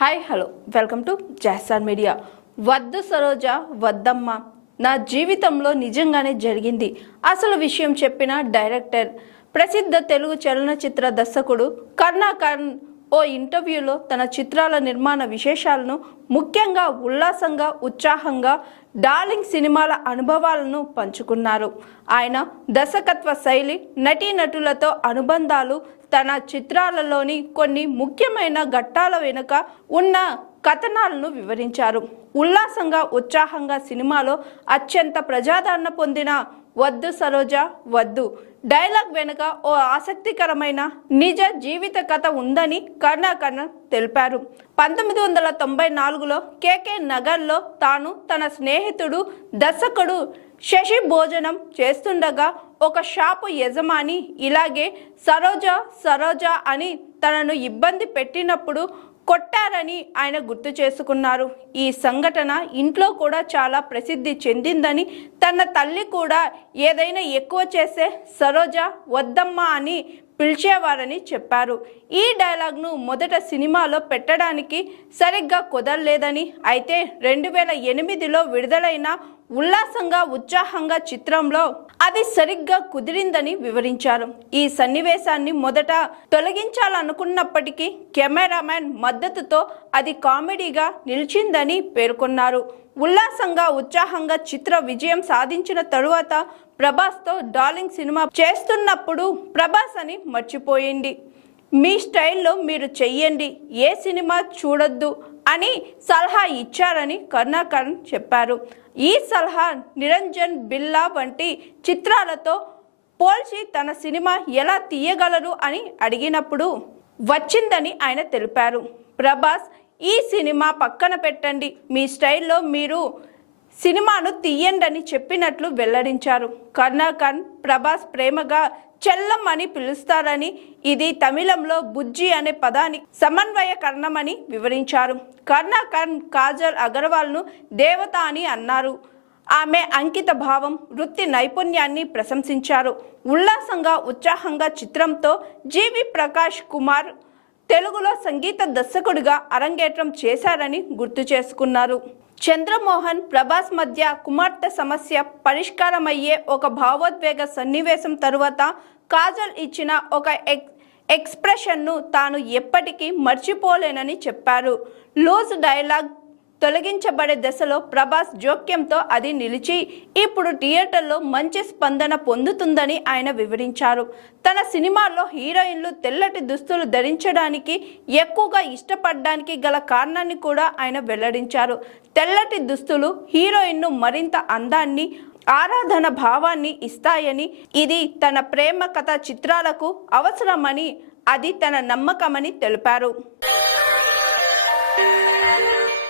Hi hello welcome to జాస్టార్ media. వద్దు సరోజ వద్దమ్మ, నా జీవితంలో నిజంగానే జరిగింది అసలు విషయం చెప్పిన డైరెక్టర్, ప్రసిద్ధ తెలుగు చలనచిత్ర దర్శకుడు కరుణాకరన్ ఓ ఇంటర్వ్యూలో తన చిత్రాల నిర్మాణ విశేషాలను, ముఖ్యంగా ఉల్లాసంగా ఉత్సాహంగా డార్లింగ్ సినిమాల అనుభవాలను పంచుకున్నారు. ఆయన దర్శకత్వ శైలి, నటీనటులతో అనుబంధాలు, తన చిత్రాలలోని కొన్ని ముఖ్యమైన ఘట్టాల వెనుక ఉన్న కథనాలను వివరించారు. ఉల్లాసంగా ఉత్సాహంగా సినిమాలో అత్యంత ప్రజాదరణ పొందిన వద్దు సరోజ వద్దు డైలాగ్ వెనుక ఓ ఆసక్తికరమైన నిజ జీవిత కథ ఉందని కరుణాకరన్ తెలిపారు. 1994లో కేకే నగర్లో తాను, తన స్నేహితుడు దర్శకుడు శశి భోజనం చేస్తుండగా ఒక షాపు యజమాని ఇలాగే సరోజ సరోజ అని తనను ఇబ్బంది పెట్టినప్పుడు కొట్టారని ఆయన గుర్తు చేసుకున్నారు. ఈ సంఘటన ఇంట్లో కూడా చాలా ప్రసిద్ధి చెందిందని, తన తల్లి కూడా ఏదైనా ఎక్కువ చేస్తే సరోజ వద్దమ్మా అని పిలిచేవారని చెప్పారు. ఈ డైలాగ్ను మొదట సినిమాలో పెట్టడానికి సరిగ్గా కుదరలేదని, అయితే 2008లో విడుదలైన ఉల్లాసంగా ఉత్సాహంగా చిత్రంలో అది సరిగ్గా కుదిరిందని వివరించారు. ఈ సన్నివేశాన్ని మొదట తొలగించాలనుకున్నప్పటికీ కెమెరామెన్ మద్దతుతో అది కామెడీగా నిలిచిందని పేర్కొన్నారు. ఉల్లాసంగా ఉత్సాహంగా చిత్ర విజయం సాధించిన తరువాత ప్రభాస్తో డార్లింగ్ సినిమా చేస్తున్నప్పుడు ప్రభాస్ అని మర్చిపోయింది, మీ స్టైల్లో మీరు చెయ్యండి, ఏ సినిమా చూడొద్దు అని సలహా ఇచ్చారని కరుణాకరన్ చెప్పారు. ఈ సలహా నిరంజన్ బిల్లా వంటి చిత్రాలతో పోల్చి తన సినిమా ఎలా తీయగలరు అని అడిగినప్పుడు వచ్చిందని ఆయన తెలిపారు. ప్రభాస్, ఈ సినిమా పక్కన పెట్టండి, మీ స్టైల్లో మీరు సినిమాను తీయండని చెప్పినట్లు వెల్లడించారు. కరుణాకరన్ ప్రభాస్ ప్రేమగా చెల్లం అని పిలుస్తారని, ఇది తమిళంలో బుజ్జి అనే పదానికి సమన్వయకరణమని వివరించారు. కరుణాకరన్ కాజల్ అగర్వాల్ను దేవత అని అన్నారు. ఆమె అంకిత భావం, వృత్తి నైపుణ్యాన్ని ప్రశంసించారు. ఉల్లాసంగా ఉత్సాహంగా చిత్రంతో జీవి ప్రకాష్ కుమార్ తెలుగులో సంగీత దర్శకుడిగా అరంగేట్రం చేశారని గుర్తు చేసుకున్నారు. చంద్రమోహన్ ప్రభాస్ మధ్య కుమార్తె సమస్య పరిష్కారమయ్యే ఒక భావోద్వేగ సన్నివేశం తరువాత కాజల్ ఇచ్చిన ఒక ఎక్స్ప్రెషన్ను తాను ఎప్పటికీ మర్చిపోలేనని చెప్పారు. లూజ్ డైలాగ్ తొలగించబడే దశలో ప్రభాస్ జోక్యంతో అది నిలిచి ఇప్పుడు థియేటర్లో మంచి స్పందన పొందుతుందని ఆయన వివరించారు. తన సినిమాల్లో హీరోయిన్లు తెల్లటి దుస్తులు ధరించడానికి ఎక్కువగా ఇష్టపడడానికి గల కారణాన్ని కూడా ఆయన వెల్లడించారు. తెల్లటి దుస్తులు హీరోయిన్ను మరింత అందాన్ని, ఆరాధన భావాన్ని ఇస్తాయని, ఇది తన ప్రేమ కథ చిత్రాలకు అవసరమని, అది తన నమ్మకమని తెలిపారు.